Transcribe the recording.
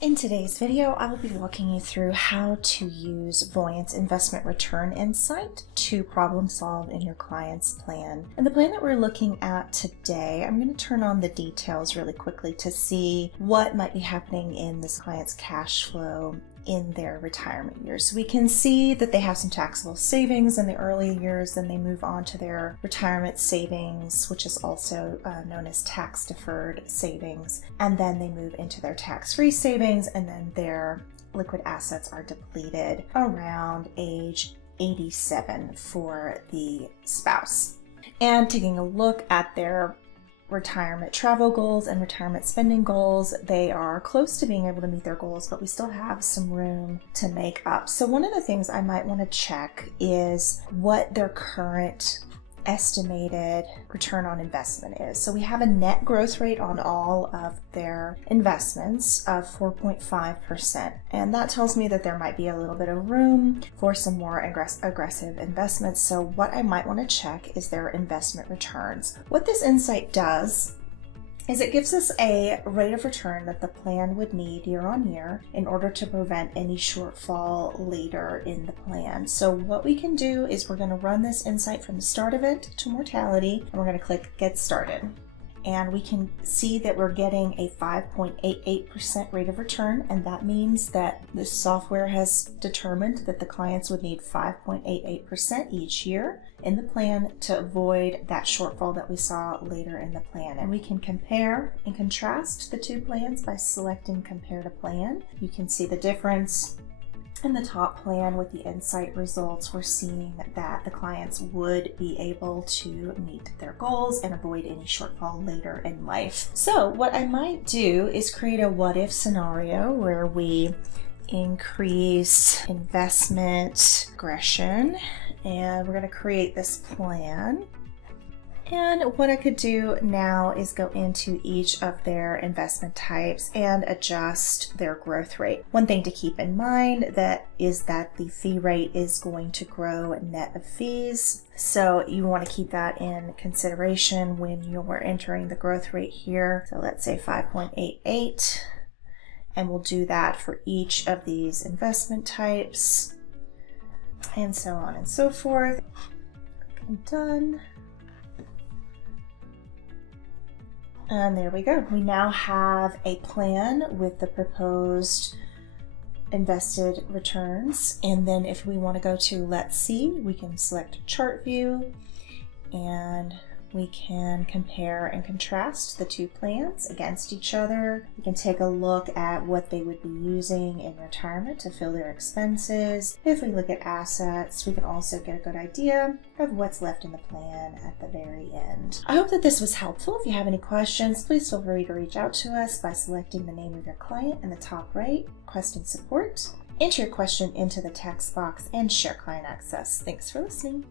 In today's video, I will be walking you through how to use Voyant's investment return insight to problem solve in your client's plan. And the plan that we're looking at today, I'm going to turn on the details really quickly to see what might be happening in this client's cash flow in their retirement years. So we can see that they have some taxable savings in the early years, then they move on to their retirement savings, which is also known as tax deferred savings, and then they move into their tax-free savings, and then their liquid assets are depleted around age 87 for the spouse. And taking a look at their retirement travel goals and retirement spending goals, they are close to being able to meet their goals, but we still have some room to make up. So one of the things I might want to check is what their current estimated return on investment is. So we have a net growth rate on all of their investments of 4.5%. And that tells me that there might be a little bit of room for some more aggressive investments. So what I might want to check is their investment returns. What this insight does is it gives us a rate of return that the plan would need year on year in order to prevent any shortfall later in the plan. So what we can do is we're going to run this insight from the start of it to mortality, and we're going to click Get Started. And we can see that we're getting a 5.88% rate of return, and that means that the software has determined that the clients would need 5.88% each year in the plan to avoid that shortfall that we saw later in the plan. And we can compare and contrast the two plans by selecting Compare to Plan. You can see the difference. In the top plan with the insight results, we're seeing that the clients would be able to meet their goals and avoid any shortfall later in life. So what I might do is create a what if scenario where we increase investment aggression, and we're going to create this plan. And what I could do now is go into each of their investment types and adjust their growth rate. One thing to keep in mind is that the fee rate is going to grow net of fees. So you want to keep that in consideration when you're entering the growth rate here. So let's say 5.88, and we'll do that for each of these investment types, and so on and so forth. Done. And there we go. We now have a plan with the proposed invested returns. And then if we want to go to Let's See, we can select Chart View, and we can compare and contrast the two plans against each other. We can take a look at what they would be using in retirement to fill their expenses. If we look at assets, we can also get a good idea of what's left in the plan at the very end. I hope that this was helpful. If you have any questions, please feel free to reach out to us by selecting the name of your client in the top right, requesting support. Enter your question into the text box and share client access. Thanks for listening.